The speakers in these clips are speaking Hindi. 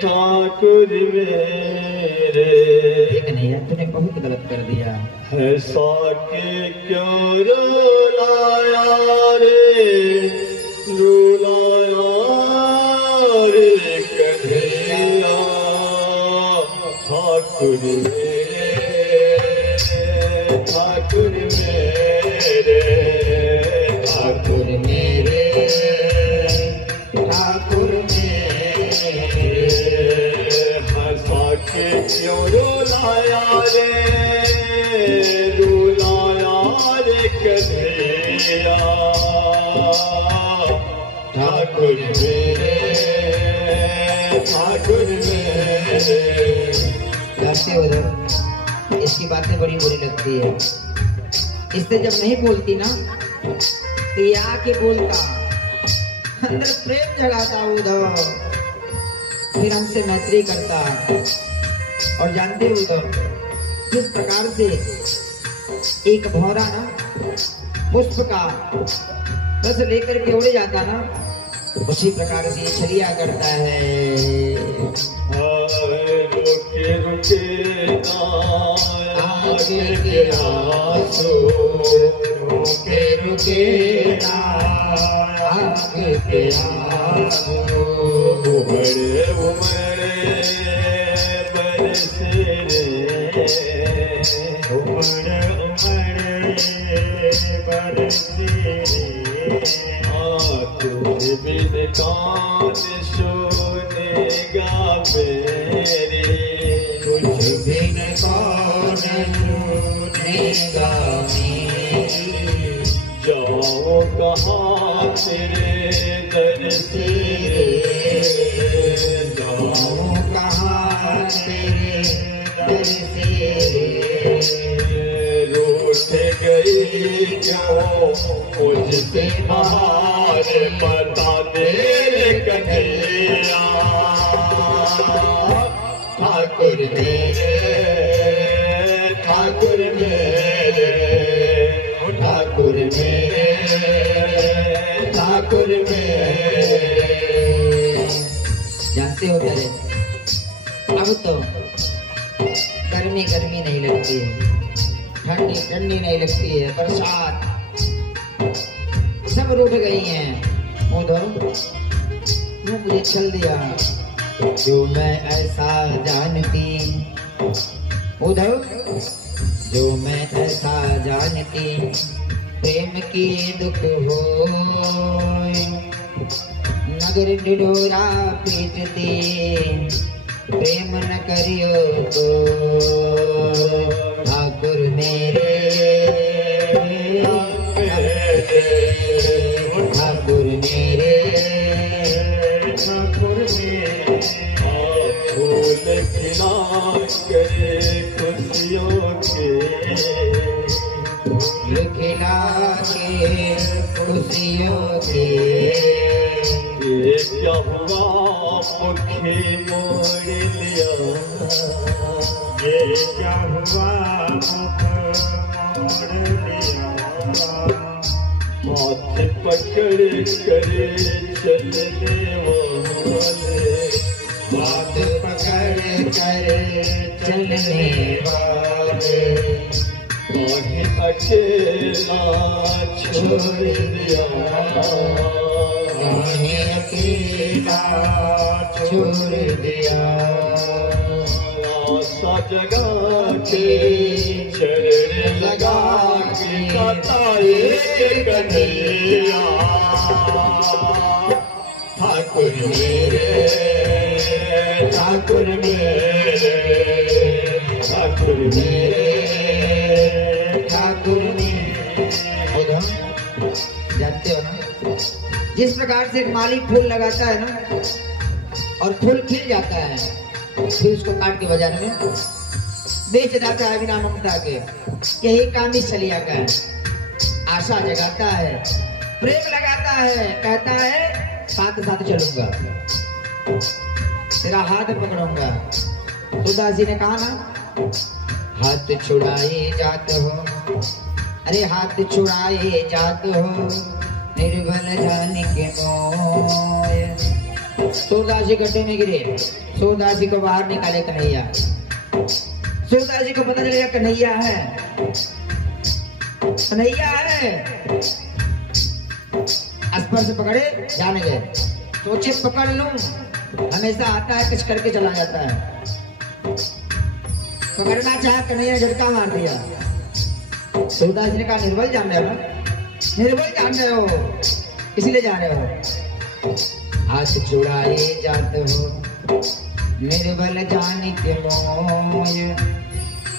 ठाकुर मेरे। एक नहीं यार, तूने बहुत गलत कर दिया। ऐसा के क्यों रुलाया रे, रुलाया रे कन्हैया ठाकुर मेरे, ठाकुर मेरे, ठाकुर मेरे, ठाकुर मेरे। हंसा के क्यों रुलाया रे, रुलाया रे कन्हैया ठाकुर मेरे, ठाकुर मेरे। जानते हो उधर इसकी बातें बड़ी बुरी लगती है। इससे जब नहीं बोलती ना तो ये आके बोलता, अंदर प्रेम जगाता उधर, फिर हमसे मैत्री करता। और जानते हो उधर जिस प्रकार से एक भौरा ना पुष्प का रस लेकर के उड़ जाता ना, उसी प्रकार से ये छलिया करता है। रुके रुके आगे के आंसू, रुके रुके आगे के आंसू, उमड़े उमड़े बरसे रे, उमड़े उमड़े बरसे रे। तुझे बिन कौन सुनेगा मेरे, तुझे बिन कौन सुनेगा मेरे। जाओ कहाँ तेरे दर से, जाओ कहाँ तेरे दर से। रूठ गई क्यों मुझसे बाहर, बता दे कन्हैया ठाकुर मेरे, ठाकुर मेरे, ठाकुर मेरे, ठाकुर मेरे। जानते हो प्यारे, अब तो गर्मी गर्मी नहीं लगती है, ठंडी ठंडी नहीं लगती है, बरसात सब रूठ गई हैं। उधर तू मुझे छल दिया, जो मैं ऐसा जानती, उधर जो मैं ऐसा जानती, प्रेम की दुख हो नगर ढिढोरा पीटती, प्रेम न करियो तो ठाकुर मेरे, ठाकुर मेरे, ठाकुर मेरे। फूल खिला करे खुशियों के, फूल खिला के खुशियों के। ये क्या हुआ मुखी मोड़ लिया, ये क्या हुआ मुख मोड़ लिया। हाथ पकड़ करे चलने वाले, हाथ पकड़ कर चलने वाले, काहे अकेला छोड़ दिया, काहे अकेला छोड़ दिया। आशा जगा के चरण लगा के बताए कन्हैया ठाकुर मेरे, ठाकुर मेरे, ठाकुर मेरे, ठाकुर मेरे। जानते हो ना, जिस प्रकार से एक माली फूल लगाता है ना और फूल खिल जाता है, फिर उसको काट के बाजार में बेच जाता है बिना ममता के। यही काम इस छलिया का है। आशा जगाता है, प्रेम लगाता है, कहता है साथ साथ चलूंगा, तेरा हाथ पकड़ूंगा। तुलसीदास जी ने कहा ना, हाथ छुड़ाए जात हो, अरे हाथ छुड़ाए जात हो, निर्बल जान के मोय। सूरदास जी गड्ढे में गिरे। सूरदास जी को बाहर निकाले कन्हैया। सूरदास जी को पता चलेगा कन्हैया है, कन्हैया है। स्पर्श पकड़े जाने गए। सोचे पकड़ लूं, हमेशा आता है कुछ करके चला जाता है। पकड़ना चाहा, कन्हैया ने झटका मार दिया। सूरदास जी ने कहा निर्बल जान रहे हो, निर्बल जान रहे हो, इसलिए जा रहे हो। हाथ छुड़ाए जाते हो निर्बल जान के मोय,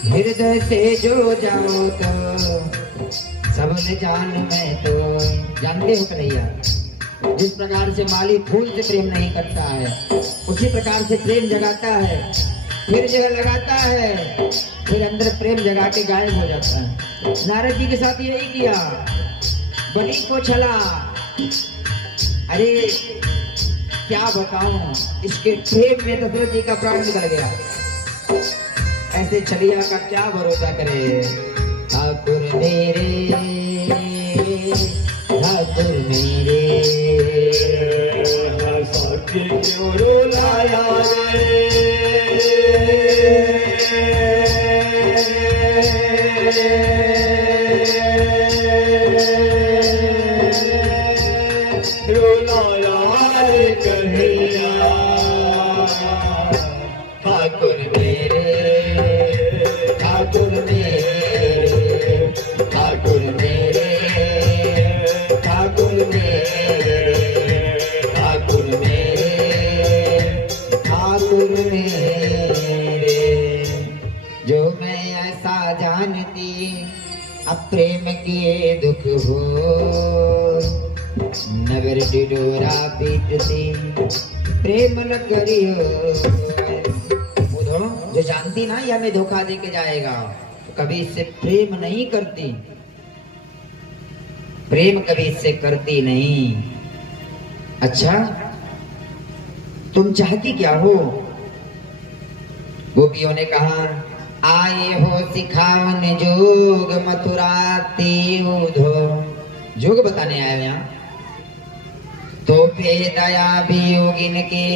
हृदय से जो जाओ तो सबल जान में तो। जानते हो कन्हैया, जिस प्रकार से माली फूल से प्रेम नहीं करता है, उसी प्रकार से प्रेम जगाता है, फिर जो है लगाता है, फिर अंदर प्रेम जगा के गायब हो जाता है। नारद जी के साथ यही किया, बलि को छला। अरे क्या बताऊं, इसके प्रेम में दशरथ जी का प्राण निकल गया। ऐसे छलिया का क्या भरोसा करे। ठाकुर मेरे, ठाकुर मेरे, हंसा के क्यों रुलाया रे, रुलाया रे कन्हैया। ठाकुर मेरे, ठाकुर मेरे, ठाकुर मेरे, ठाकुर मेरे, ठाकुर मेरे, ठाकुर मेरे। जो मैं ऐसा जानती अब प्रेम के दुख हो, नगर डिडोरा पीटती प्रेम न करियो। जो जानती ना ये हमें धोखा दे के जाएगा, तो कभी इससे प्रेम नहीं करती, प्रेम कभी इससे करती नहीं। अच्छा तुम चाहती क्या हो? गोपियों ने कहा आए हो सिखावन जोग मथुरा तीउधो। जोग बताने आए यहाँ तो पे दया भी योगिन के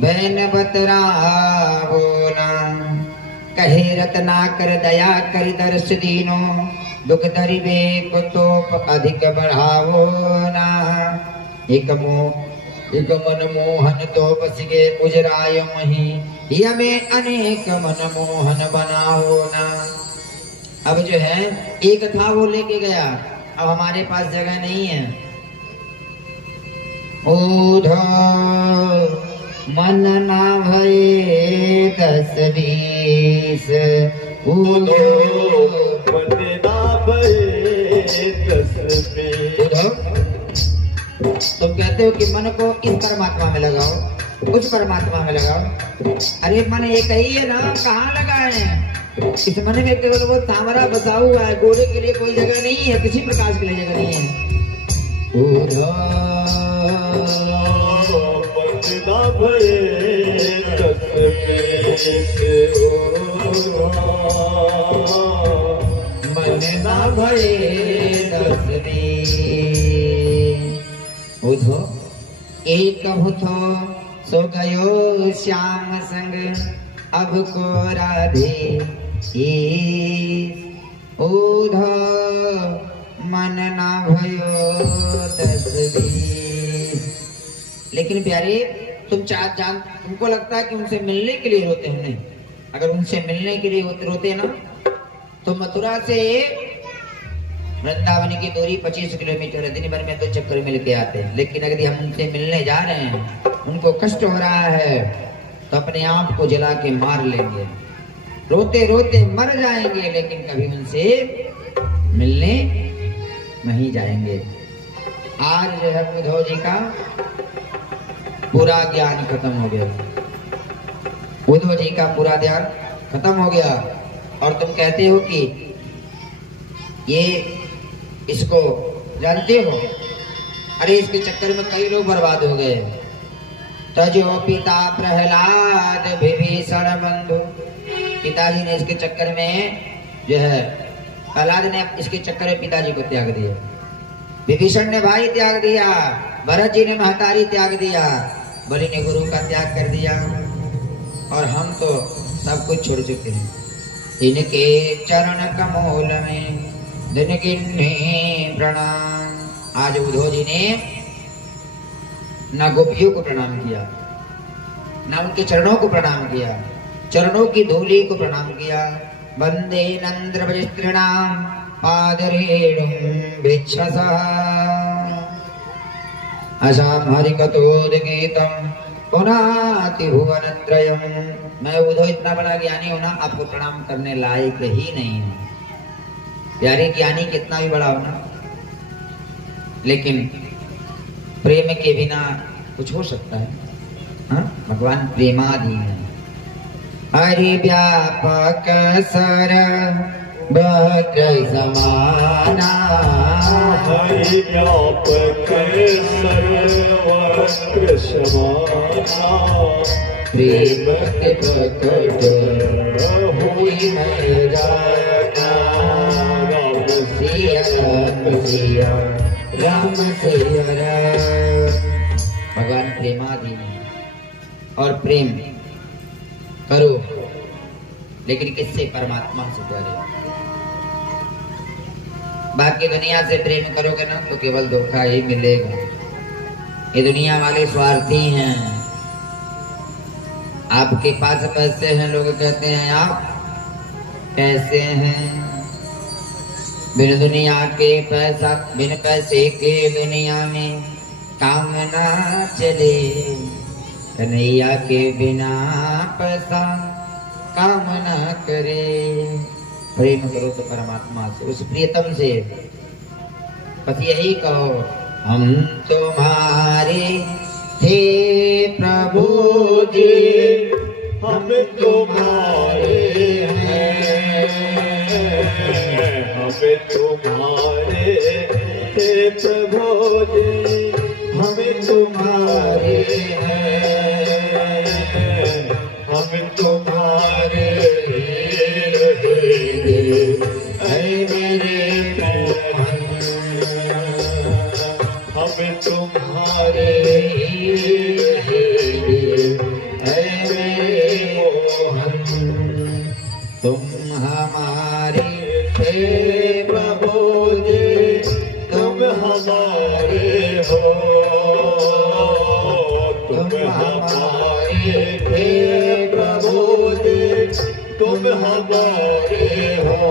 बहन बतरा बोला। कहे रत्नाकर दया करि दर्श दीनो, दुख दरिबे को तो अधिक बढ़ावो ना। एक मन मोहन तो बस गे उजराय मही, यमें अनेक मन मोहन बनाओ ना। अब जो है एक था वो लेके गया, अब हमारे पास जगह नहीं है। ऊधो मन ना भये 10-20, ऊधो मन ना भये 10-20। तुम कहते हो कि मन को इस परमात्मा में लगाओ, उस परमात्मा में लगाओ। अरे मन एक ही है ना, कहाँ लगाए? इस मन में केवल वो तामरा बसा हुआ है, गोरे के लिए कोई जगह नहीं है, किसी प्रकाश के लिए जगह नहीं है। ना भये 10-20, मन ना भये 10-20। उधो एक भूथो सो गयो श्याम संग, अब को राधे उधो मन ना भयो 10-20। लेकिन प्यारे तुमको लगता है कि उनसे मिलने के लिए रोते हैं? नहीं, अगर उनसे मिलने के लिए रोते ना तो मथुरा से वृंदावन की दूरी 25 किलोमीटर है, दिन भर में 2 चक्कर मिल के आते हैं। लेकिन अगर हम उनसे मिलने जा रहे हैं, उनको कष्ट हो रहा है, तो अपने आप को जला के मार लेंगे, रोते रोते मर जाएंगे, लेकिन कभी उनसे मिलने नहीं जाएंगे। आज जो है उद्धव जी का पूरा ज्ञान खत्म हो गया, उद्धव जी का पूरा ध्यान खत्म हो गया। और तुम कहते हो कि ये इसको जानते हो? अरे इसके चक्कर में कई लोग बर्बाद हो गए। तजो पिता प्रहलाद विभीषण बंधु, पिताजी ने इसके चक्कर में जो है, प्रहलाद ने इसके चक्कर में पिताजी को त्याग दिया, विभीषण ने भाई त्याग दिया, भरत जी ने महतारी त्याग दिया, बलि ने गुरु का त्याग कर दिया और हम तो सब कुछ छोड़ चुके हैं। इनके चरण कमोल में दिन गिन्ने प्रणाम। आज उद्धव जी ने न गोपियों को प्रणाम किया, न उनके चरणों को प्रणाम किया, चरणों की धूलि को प्रणाम किया। वंदे नंद्रवज्रणाम पादरेणुं भिक्षसा असाम हरिकथोदगीतम पुनाति भुवनत्रयम्। मैं उद्धव इतना बड़ा ज्ञानी हूं ना, आपको प्रणाम करने लायक ही नहीं है। प्यारे ज्ञानी कितना भी बड़ा हो ना, लेकिन प्रेम के बिना कुछ हो सकता है? हाँ, भगवान प्रेमाधीन है। हरि व्यापक सर भद्र समाना, हरि व्यापक सर्वत्र समाना, प्रेम के प्रकट हुई मैं जाना। राम सिया राम सिया राम सिया राम। भगवान प्रेमाधीन है और प्रेम करो, लेकिन किससे? परमात्मा से करो। बाकी दुनिया से प्रेम करोगे ना तो केवल धोखा ही मिलेगा। ये दुनिया वाले स्वार्थी हैं। आपके पास पैसे हैं, लोग कहते हैं आप कैसे हैं। बिन दुनिया के पैसा, बिन पैसे के दुनिया में काम ना चले। कन्हैया के बिना पैसा काम ना करे। प्रेम करो तो परमात्मा से, उस प्रियतम से। बस यही कहो, हम तुम्हारे थे प्रभु जी, हम तुम्हारे हैं, हम तुम्हारे हे प्रभु जी, हम तुम्हारे हैं, हम तुम्हारे ऐ मेरे मोहन, हम तुम्हारे ऐ मेरे मोहन। तुम हमारे हे प्रभु जी, तुम हमारे हो, तुम हमारे हे प्रभु जी, तुम हमारे हो,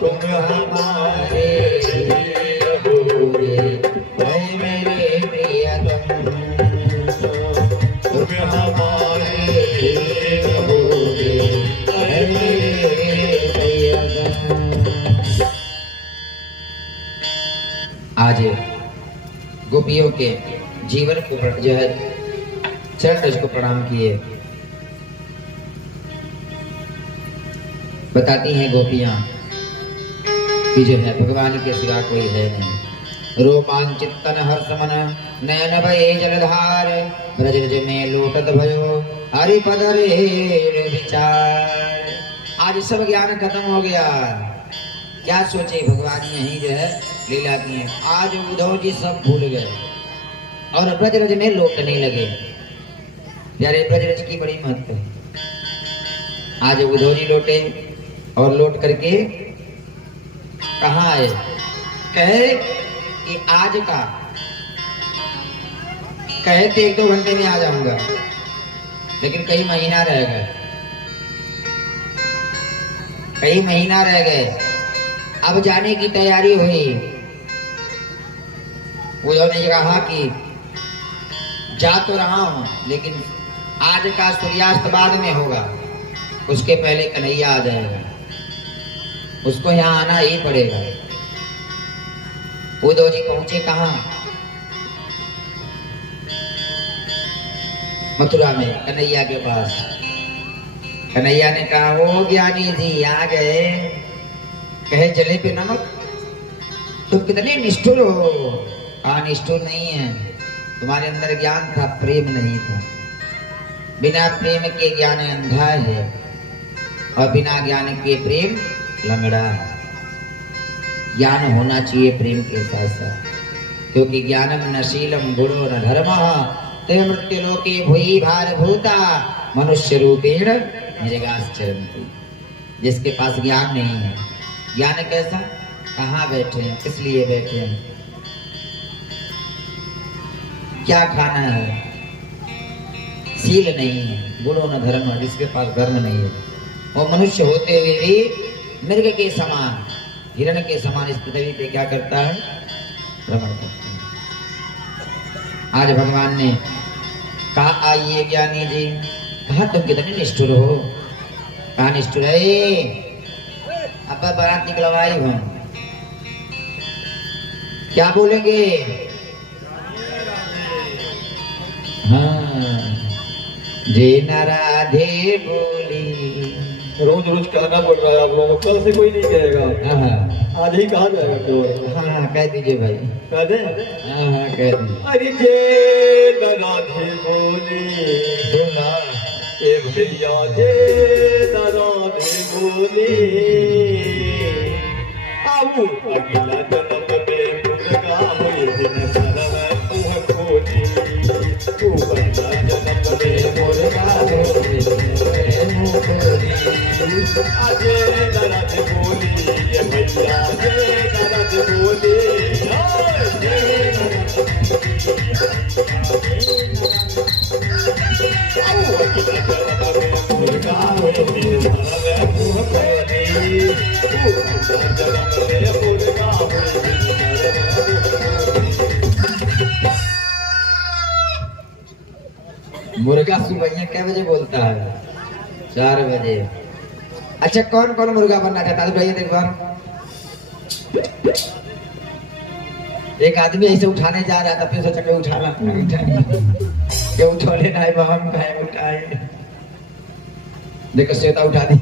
तुम हमारे होगे ऐ मेरे प्रियतम। तुम हमारे होगे ऐ मेरे प्रियतम। आज गोपियों के जीवन को जो है चरण रज को प्रणाम किए। बताती हैं गोपियां कि जो है भगवान के सिवा कोई है नहीं। रोमांचितन हर्ष मन नयन भये जलधार, ब्रज रज में लोटत भयो हरि पद रे विचार। आज सब ज्ञान खत्म हो गया। क्या सोचे भगवान यही जो है लीला की है। आज उद्धव जी सब भूल गए और ब्रज रज में लौटने लगे। प्यारे ब्रज रज की बड़ी महत्व है। आज उद्धव जी लौटे और लौट करके कहाँ आए? कहे कि आज का, कहे थे 1-2 घंटे में आ जाऊंगा, लेकिन कई महीना रह गए, कई महीना रह गए। अब जाने की तैयारी हुई। उद्धव ने कहा कि जा तो रहा हूं, लेकिन आज का सूर्यास्त बाद में होगा, उसके पहले कन्हैया आ जाएगा, उसको यहाँ आना ही पड़ेगा। उद्धव जी पहुंचे कहाँ? मथुरा में कन्हैया के पास। कन्हैया ने कहा, ओ ज्ञानी जी आ गए। कहे जले पे नमक, तुम कितने निष्ठुर हो। कहा निष्ठुर नहीं है, तुम्हारे अंदर ज्ञान था, प्रेम नहीं था। बिना प्रेम के ज्ञान अंधा है और बिना ज्ञान के प्रेम लंगड़ा है। ज्ञान होना चाहिए प्रेम के साथ साथ। क्योंकि ज्ञानम न शीलम गुणो न धर्म ते मृत्यु लोके भूयि भार भूता मनुष्य रूपेण मृगाश्चरन्ति। जिसके पास ज्ञान नहीं है, ज्ञान कैसा, कहाँ बैठे हैं, किस लिए बैठे हैं, क्या खाना है, शील नहीं है, गुणों न धर्म, जिसके पास धर्म नहीं है, वो मनुष्य होते हुए भी मृग के समान, हिरण के समान इस पृथ्वी पे क्या करता है, भ्रमण करता है। आज भगवान ने कहा आइए ज्ञानी जी, कहा तुम कितने निष्ठुर हो, कहा निष्ठुर है, अब बारात निकलवाई हूं, क्या बोलेंगे, हाँ जे न राधे बोली। रोज रोज कहना पड़ रहा है आप लोगों को, कल से कोई नहीं कहेगा, हाँ आज ही कहा जाएगा केवल। हाँ कह दीजिए भाई, कह दे, हाँ कह दीजिए। अरे जे न राधे बोली, सुना ए भैया जे न राधे बोली, आऊ अगला जन्म में मुर्गा हुई दिन सरव मुँह खोली, तू अगला जन्म में मुर्गा हुई दिन मुँह खोली, अजे न राधे बोली, ये भैया जे न राधे बोली, मुर्गा सुबह कै बजे बोलता है, 4 बजे। अच्छा कौन कौन मुर्गा बनना चाहता है, भैया एक बार। एक आदमी ऐसे उठाने जा रहा था, फिर सोचा कि उठाना क्या उठा लेना है, हम उठाए, देखो श्वेता उठा दी।